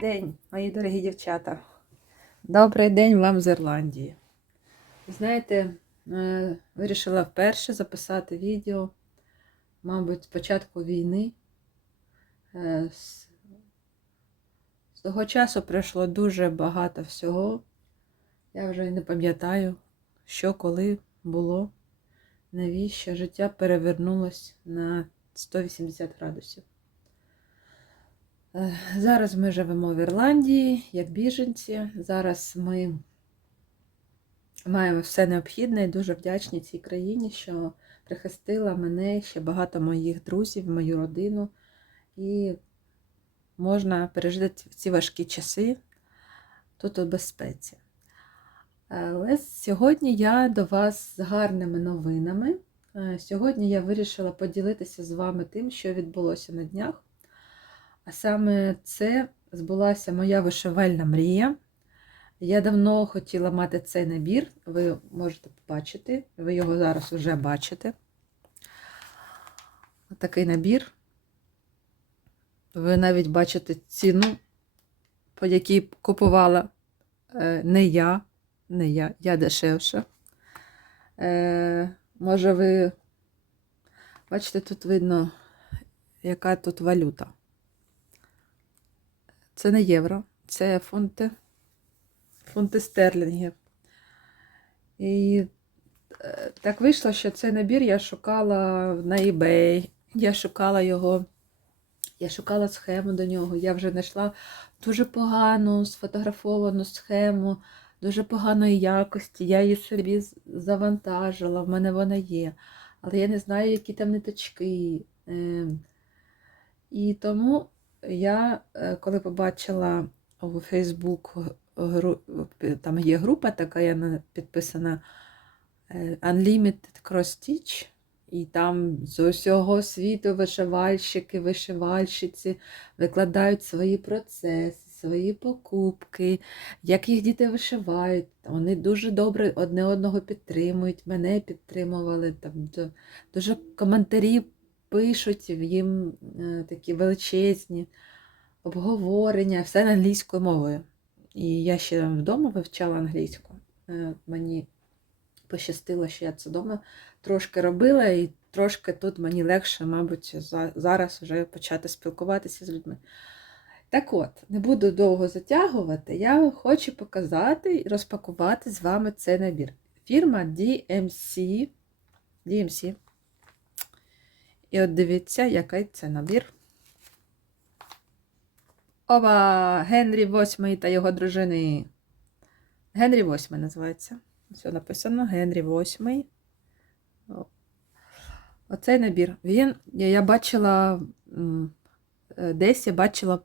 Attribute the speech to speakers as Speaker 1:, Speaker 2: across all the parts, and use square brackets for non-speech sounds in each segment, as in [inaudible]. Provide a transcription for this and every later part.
Speaker 1: день, мої дорогі дівчата. Добрий день вам з Ірландії. Знаєте, е, вирішила вперше записати відео, мабуть, з початку війни. Е, З того часу пройшло дуже багато всього. Я вже не пам'ятаю, що коли було, навіщо життя перевернулось на 180 градусів. Зараз ми живемо в Ірландії як біженці. Зараз ми маємо все необхідне і дуже вдячні цій країні, що прихистила мене ще багато моїх друзів, мою родину. І можна пережити ці важкі часи тут у безпеці. Але сьогодні я до вас з гарними новинами. Е, Сьогодні я вирішила поділитися з вами тим, що відбулося на днях. А саме це збулася моя вишивальна мрія. Я давно хотіла мати цей набір, ви можете побачити, ви його зараз вже бачите. Такий набір. Ви навіть бачите ціну, по якій купувала е, не я, не я, я дешевша. Е, Може, ви бачите, тут видно, яка тут валюта. Це не євро, це фунти, фунти стерлінгів. І е, так вийшло, що цей набір я шукала на eBay. Я шукала його, я шукала схему до нього. Я вже знайшла дуже погану сфотографовану схему, дуже поганої якості. Я її собі завантажила, в мене вона є. Але я не знаю, які там ниточки. Ем, І тому я, е, коли побачила у гру- там є група така, я підписана е, Unlimited Cross Stitch, і там з усього світу вишивальщики, вишивальщиці викладають свої процеси, свої покупки, як їх діти вишивають. Вони дуже добре одне одного підтримують, мене підтримували. Там дуже коментарі пишуть їм е, такі величезні обговорення, все на англійською мовою. І я ще вдома вивчала англійську. Е, Мені пощастило, що я це вдома трошки робила, і трошки тут мені легше, мабуть, зараз вже почати спілкуватися з людьми. Так от, не буду довго затягувати, я хочу показати і розпакувати з вами цей набір. Фірма DMC. DMC. І от дивіться, який це набір. Оба! Генрі VIII та його дружини. Генрі VIII називається. Все написано Генрі VIII. Оцей набір. Він, я, бачила, е, десь я бачила,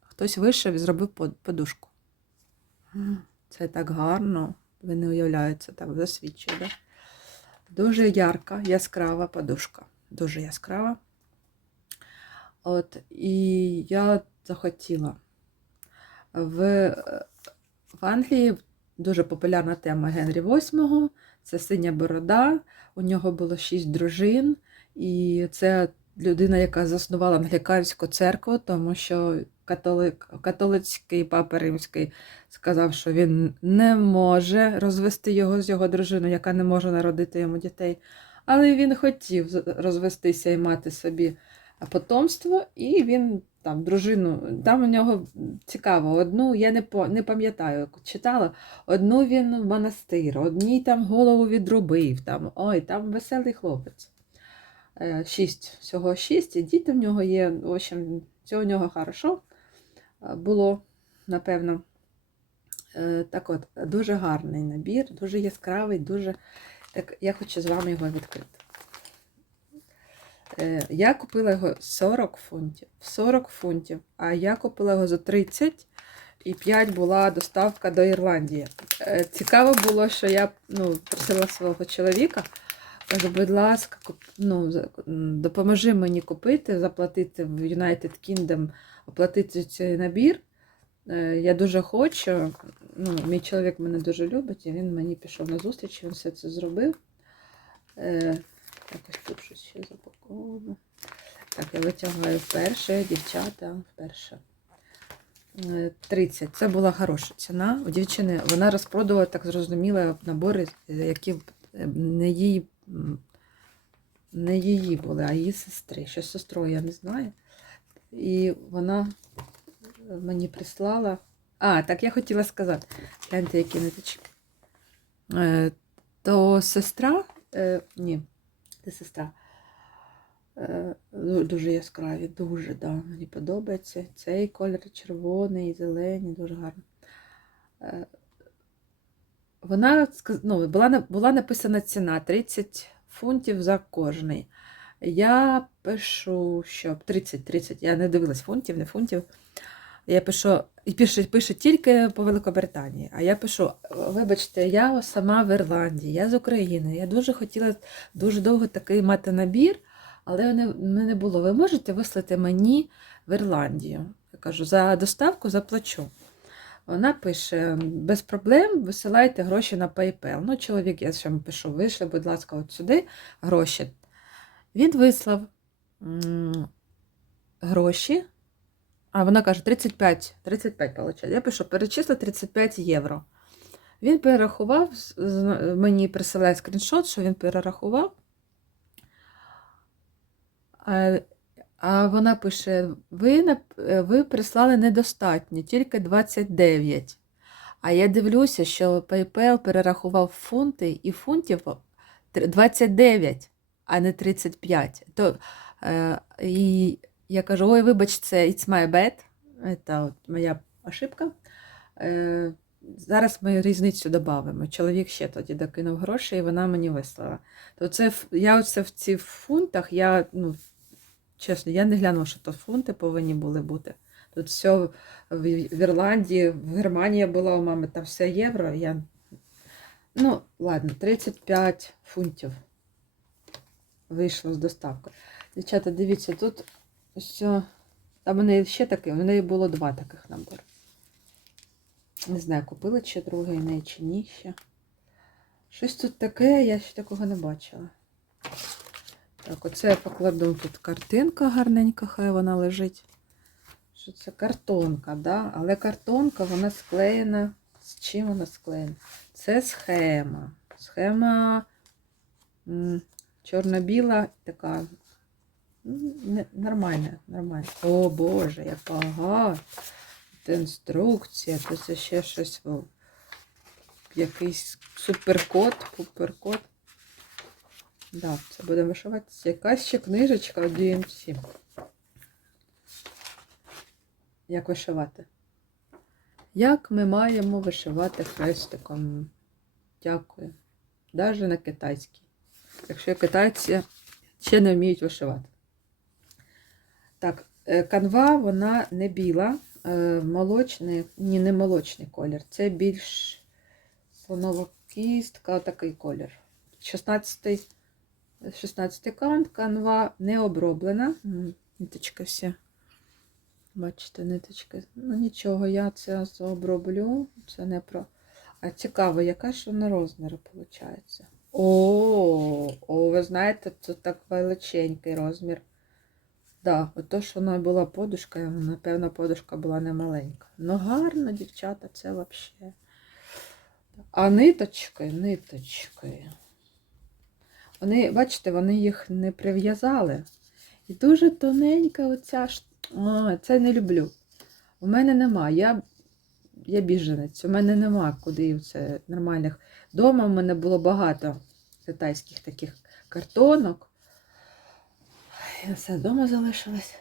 Speaker 1: хтось вийшов і зробив подушку. Це так гарно. Ви не уявляєте, так засвідчує. Дуже ярка, яскрава подушка. Дуже яскрава. От, і я захотіла. В, е, в Англії дуже популярна тема Генрі VIII. Це синя борода. У нього було шість дружин, і це людина, яка заснувала англіканську церкву, тому що католик, католицький папа римський сказав, що він не може розвести його з його дружиною, яка не може народити йому дітей. Але він хотів розвестися і мати собі потомство, і він там дружину, там у нього цікаво, одну, я не, по- не пам'ятаю, читала, одну він в монастир, одній там голову відрубив, там, ой, там веселий хлопець. Е, Шість, всього шість, і діти в нього є, в общем, все у нього хорошо е, було, напевно. Е, Так от, дуже гарний набір, дуже яскравий, дуже. Так, я хочу з вами його відкрити. Е, Я купила його 40 фунтів. 40 фунтів, а я купила його за 30 і 5 була доставка до Ірландії. Е, Цікаво було, що я ну, просила свого чоловіка, кажу, будь ласка, ну, допоможи мені купити, заплатити в United Kingdom, оплатити цей набір. Е, Я дуже хочу. Ну, мій чоловік мене дуже любить, і він мені пішов на зустріч, він все це зробив. Е, Якось тут щось ще запаковано. Так, я витягаю вперше, дівчата, вперше. е, 30. Це була хороша ціна. У дівчини вона розпродувала, так зрозуміла, набори, е, які е, не її, не її були, а її сестри. Що з сестрою я не знаю. І вона мені прислала. А, так я хотіла сказати. Гляньте, які ниточки. Е, то сестра, е, ні, не сестра. Е, дуже яскраві, дуже, да, мені подобається. Цей колір червоний, зелений, дуже гарно. Вона ну, була, була написана ціна 30 фунтів за кожний. Я пишу, що 30-30, я не дивилась фунтів, не фунтів. Я пишу, і пише, пише тільки по Великобританії. А я пишу: вибачте, я сама в Ірландії, я з України. Я дуже хотіла дуже довго такий мати набір, але мене, не було. Ви можете вислати мені в Ірландію? Я кажу, за доставку заплачу. Вона пише: без проблем висилайте гроші на PayPal. Ну, чоловік, я ще пишу, вийшли, будь ласка, от сюди гроші. Він вислав гроші. А вона каже 35, 35 виходить. Я пишу, перечисли 35 євро. Він перерахував, мені присилає скріншот, що він перерахував. А, а вона пише: ви, е, ви прислали недостатньо, тільки 29. А я дивлюся, що PayPal перерахував фунти і фунтів 29, а не 35. То, е, і я кажу: ой, вибачте, it's my bad. Це от моя ошибка. Е, зараз ми різницю додамо. Чоловік ще тоді докинув гроші, і вона мені вислала. То це я оце в ці фунтах, я, ну, чесно, я не глянула, що то фунти повинні були бути. Тут все в, Ірландії, в Германії була у мами, там все євро. Я... Ну, ладно, 35 фунтів вийшло з доставкою. Дівчата, дивіться, тут все. Там у неї ще таке, у неї було два таких набори. Не знаю, купила чи другий в неї, чи ні ще. Щось тут таке, я ще такого не бачила. Так, оце я покладу тут картинка гарненька, хай вона лежить. Що це картонка, да? але картонка вона склеєна. З чим вона склеєна? Це схема. Схема чорно-біла, така не- нормальна, нормальна. О Боже, яка гарна. Це інструкція, то це ще щось. о, Якийсь суперкод, пуперкод. Да, це буде вишиватися. Якась ще книжечка від DMC. Як вишивати? Як ми маємо вишивати хрестиком? Дякую. Даже на китайській. Якщо китайці ще не вміють вишивати. Так, е, канва, вона не біла, е, молочний, ні, не молочний колір. Це більш слонова кістка, такий колір. 16 16 кант, канва не оброблена. Ниточка всі. Бачите, ниточки. Ну нічого, я це оброблю. Це не про. А цікаво, яка ж вона розміру виходить? О, о, ви знаєте, це так величенький розмір. Да, ото, що вона була подушка, напевно, подушка була не маленька. Ну гарно, дівчата, це взагалі. А ниточки, ниточки. Вони, бачите, вони їх не прив'язали. І дуже тоненька оця. О, це не люблю. У мене нема. Я, я біженець, у мене нема куди це нормальних. Дома в мене було багато китайських таких картонок. Я все вдома залишилась.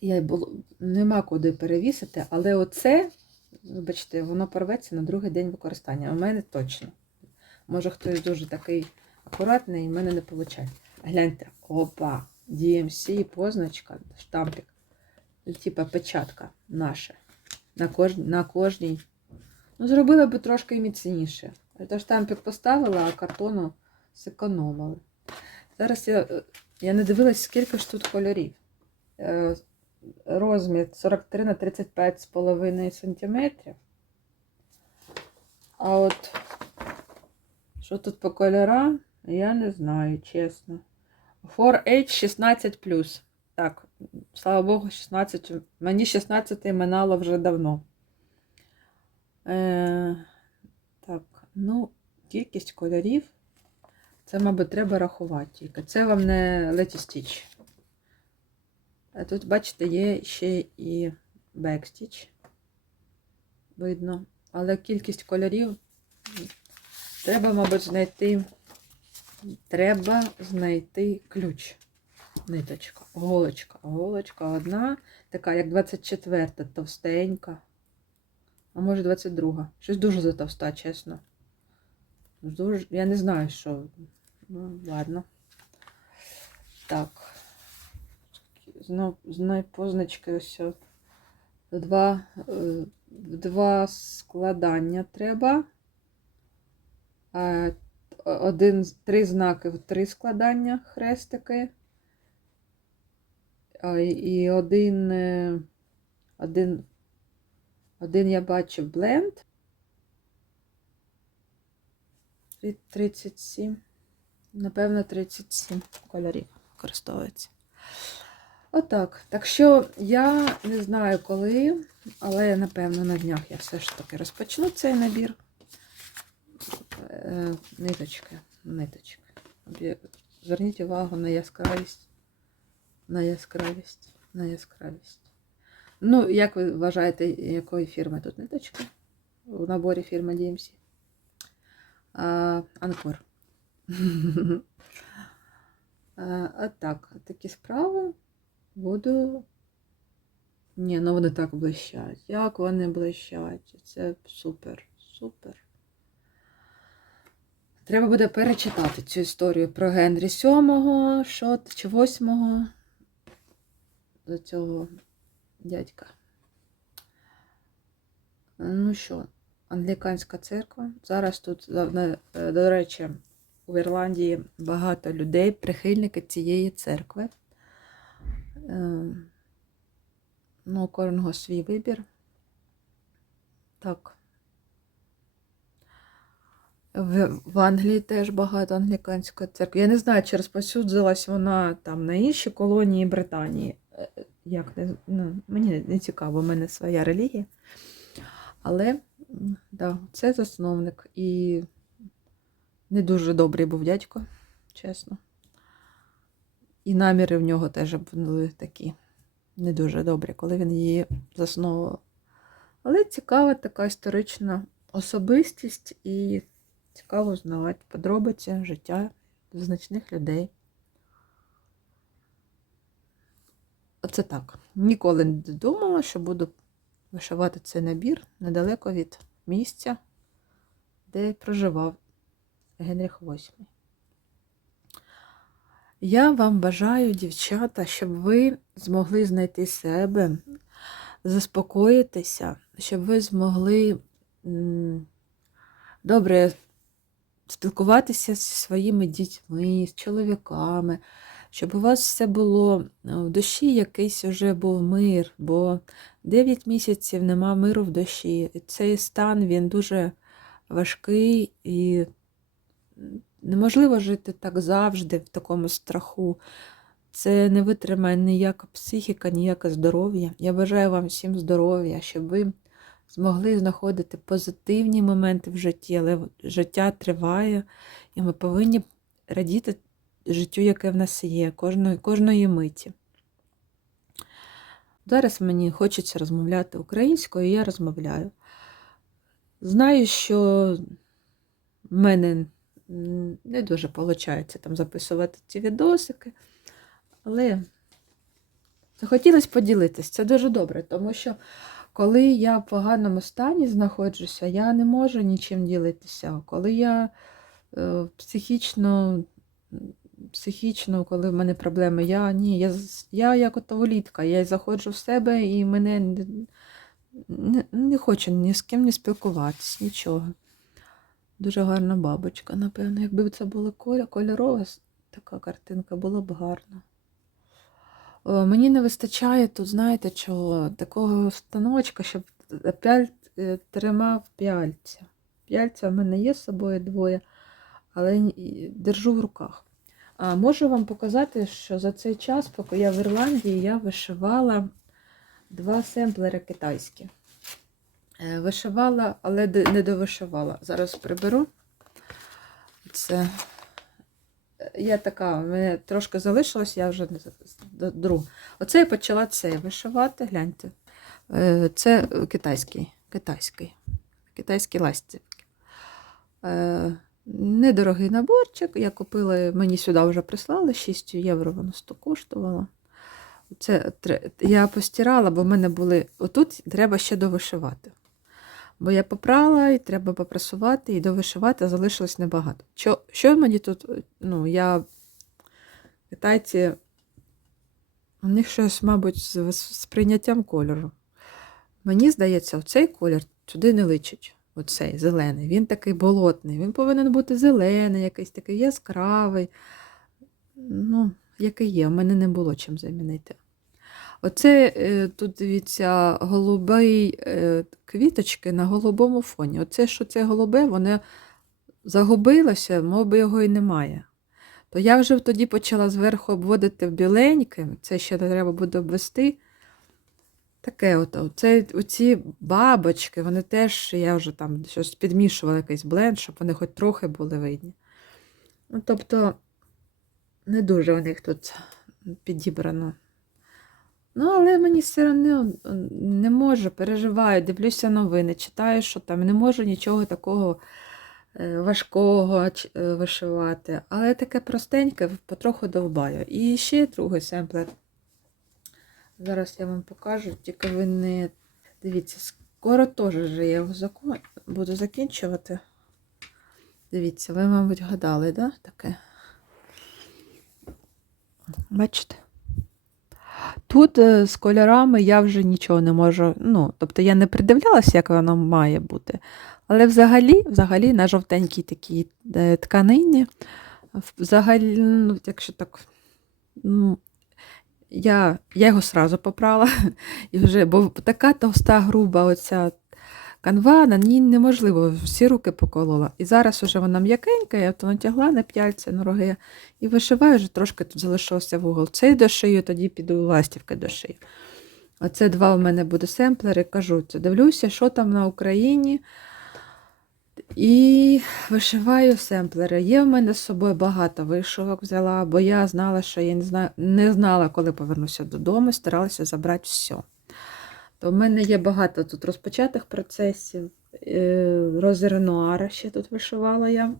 Speaker 1: Я було, нема куди перевісити, але оце, вибачте, воно порветься на другий день використання. У мене точно. Може, хтось дуже такий акуратний, і в мене не виходить. Гляньте, опа, DMC, позначка, штампик. Типа печатка наша. На, кож... на кожній. Ну, зробила би трошки міцніше. Це штампик поставила, а картону зекономили. Зараз я, е, я не дивилась, скільки ж тут кольорів. Е, Розмір 43 на 35,5 см. А от що тут по кольорам, я не знаю, чесно. 4H 16 Так, слава Богу, 16. Мені 16 минало вже давно. Е, так, ну, кількість кольорів. Це, мабуть, треба рахувати тільки. Це вам не Letty Stitch. А тут, бачите, є ще і Backstitch. Видно. Але кількість кольорів треба, мабуть, знайти. Треба знайти ключ. Ниточка, голочка. Голочка одна, така, як 24 та товстенька. А може 22. Щось дуже затовста, чесно. Дуже, я не знаю, що. Ну, ладно. Так. Знов, знов позначки ось. Два, е, два складання треба. Один, три знаки в три складання хрестики. І- один, е, один, один я бачу бленд. Трі- 37. Напевно, 37 кольорів використовується. Отак. Так що я не знаю коли, але напевно на днях я все ж таки розпочну цей набір. Е, Ниточки. Ниточки. Зверніть увагу на яскравість. На яскравість. На яскравість. Ну, як ви вважаєте, якої фірми тут ниточка? У наборі фірми DMC? Анкор. А, [laughs] а так, такі справи буду. Ні, ну вони так блищать. Як вони блищать? Це супер, супер. Треба буде перечитати цю історію про Генрі VII, шот чи 8 до цього дядька. Ну що, англіканська церква. Зараз тут, е, до речі, у Ірландії багато людей, прихильники цієї церкви. Е, Ну, кожного свій вибір. Так. В, в Англії теж багато англіканської церкви. Я не знаю, чи розповсюдилась вона там на інші колонії Британії. Е, Як не, ну, мені не, цікаво, в мене своя релігія. Але да, це засновник. І не дуже добрий був дядько, чесно. І наміри в нього теж були такі не дуже добрі, коли він її засновував. Але цікава така історична особистість і цікаво знавати подробиці життя значних людей. Оце так. Ніколи не думала, що буду вишивати цей набір недалеко від місця, де проживав Генріх VIII. Я вам бажаю, дівчата, щоб ви змогли знайти себе, заспокоїтися, щоб ви змогли добре спілкуватися зі своїми дітьми, з чоловіками, щоб у вас все було е, в душі якийсь уже був мир, бо 9 місяців нема миру в душі. І цей стан він дуже важкий і неможливо жити так завжди, в такому страху. Це не витримає ніяка психіка, ніяке здоров'я. Я бажаю вам всім здоров'я, щоб ви змогли знаходити позитивні моменти в житті, але життя триває, і ми повинні радіти життю, яке в нас є, кожної, кожної миті. Зараз мені хочеться розмовляти українською, і я розмовляю. Знаю, що в мене не дуже виходить там записувати ці відосики, але захотілося поділитися. Це дуже добре, тому що коли я в поганому стані знаходжуся, я не можу нічим ділитися. Коли я е, психічно, психічно, коли в мене проблеми, я ні, я, я як отоволітка, я заходжу в себе і мене не, не, не хочу ні з ким не спілкуватись, нічого. Дуже гарна бабочка, напевно. Якби це була кольорова така картинка, було б гарно. О, мені не вистачає тут, знаєте, чого, такого станочка, щоб пяль, е, тримав пяльця. Пяльця в мене є з собою двоє, але держу в руках. А можу вам показати, що за цей час, поки я в Ірландії, я вишивала два семплери китайські. Е, Вишивала, але не довишивала. Зараз приберу. Це е, я така, мене трошки залишилось, я вже не друг. Оце я почала це вишивати. Гляньте. Е, Це китайський. Китайський. Китайські ластівки. Е, Недорогий наборчик. Я купила, мені сюди вже прислали 6 євро, воно 100 коштувало. Це я постирала, бо в мене були. Отут треба ще довишивати. Бо я попрала, і треба попрасувати, і довишивати, а залишилось небагато. Що, що мені тут, ну, я китайці, у них щось, мабуть, з, з прийняттям кольору. Мені здається, оцей колір сюди не личить. Оцей зелений. Він такий болотний. Він повинен бути зелений, якийсь такий яскравий. Ну, який є, у мене не було чим замінити. Оце е, тут дивіться, голубий е, квіточки на голубому фоні. Оце, що це голубе, воно загубилося, мов би його і немає. То я вже тоді почала зверху обводити в біленьке, це ще треба буде обвести. Таке от, оце, оці бабочки, вони теж, я вже там щось підмішувала якийсь бленд, щоб вони хоч трохи були видні. Ну, тобто, не дуже у них тут підібрано. Ну, але мені все одно не можу, переживаю, дивлюся новини, читаю, що там не можу нічого такого е, важкого е, вишивати. Але таке простеньке, потроху довбаю. І ще другий семплер. Зараз я вам покажу, тільки ви не дивіться, скоро теж вже я його закон... буду закінчувати. Дивіться, ви, мабуть, гадали, да? Таке. Бачите? Тут е, з кольорами я вже нічого не можу. Ну, тобто я не придивлялася, як воно має бути. Але взагалі, взагалі на жовтенькій такій е, тканині, взагалі, ну, якщо так, ну, я, я його сразу попрала. [laughs] І вже, бо така товста, груба оця канва, на ній неможливо, всі руки поколола. І зараз уже вона м'якенька, я то натягла на п'яльця, на роги і вишиваю, вже трошки тут залишився вугол. Цей дошию, тоді піду ластівки дошию. Оце два в мене буде семплери. Кажу, це дивлюся, що там на Україні. І вишиваю семплери. Є в мене з собою багато вишивок взяла, бо я знала, що я не знала, коли повернуся додому, старалася забрати все. То в мене є багато тут розпочатих процесів. Е, Розернуара ще тут вишивала я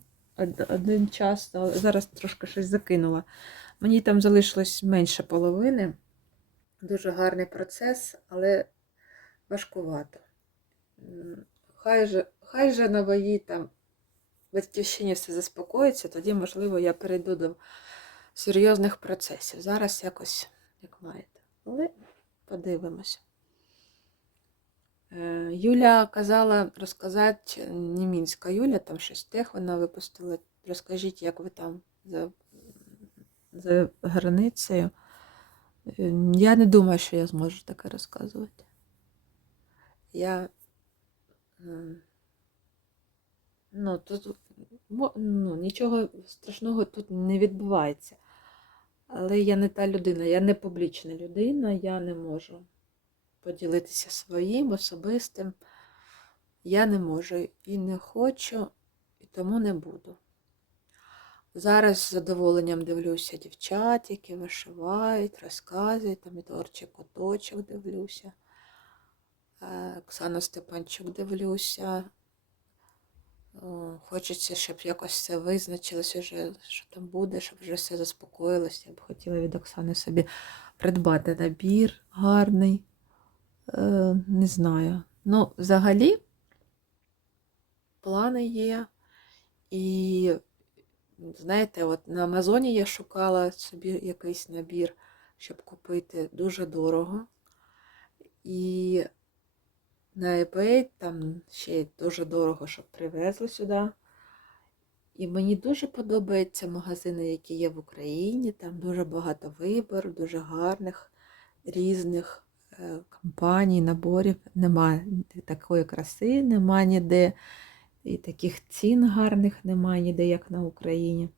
Speaker 1: один час, зараз трошки щось закинула. Мені там залишилось менше половини. Дуже гарний процес, але важкувато. Хай же, хай же на моїй там батьківщині все заспокоїться, тоді, можливо, я перейду до серйозних процесів. Зараз якось як маєте. Але подивимося. Е, Юля казала розказати, німінська Юля, там щось тех вона випустила. Розкажіть, як ви там за, за границею. Я не думаю, що я зможу таке розказувати. Я. Ну, тут ну, нічого страшного тут не відбувається. Але я не та людина, я не публічна людина, я не можу поділитися своїм особистим. Я не можу і не хочу, і тому не буду. Зараз з задоволенням дивлюся дівчат, які вишивають, розказують, там і творчий куточок дивлюся. Е, Оксану Степанчук дивлюся. Хочеться, щоб якось все визначилося, вже, що там буде, щоб вже все заспокоїлося. Я б хотіла від Оксани собі придбати набір гарний. Е, не знаю. Ну, взагалі, плани є. І, знаєте, от на Амазоні я шукала собі якийсь набір, щоб купити дуже дорого. І на eBay там ще дуже дорого, щоб привезли сюди. І мені дуже подобаються магазини, які є в Україні. Там дуже багато вибору, дуже гарних різних компаній, наборів. Немає такої краси, немає ніде. І таких цін гарних немає ніде, як на Україні.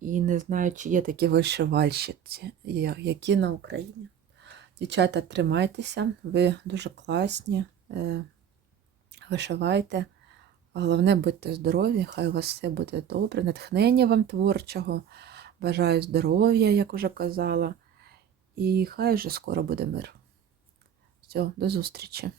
Speaker 1: і не знаю, чи є такі вишивальщиці, які на Україні. Дівчата, тримайтеся, ви дуже класні. е, Вишивайте. Головне, будьте здорові, хай у вас все буде добре, натхнення вам творчого. Бажаю здоров'я, як уже казала. І хай вже скоро буде мир. Все, до зустрічі.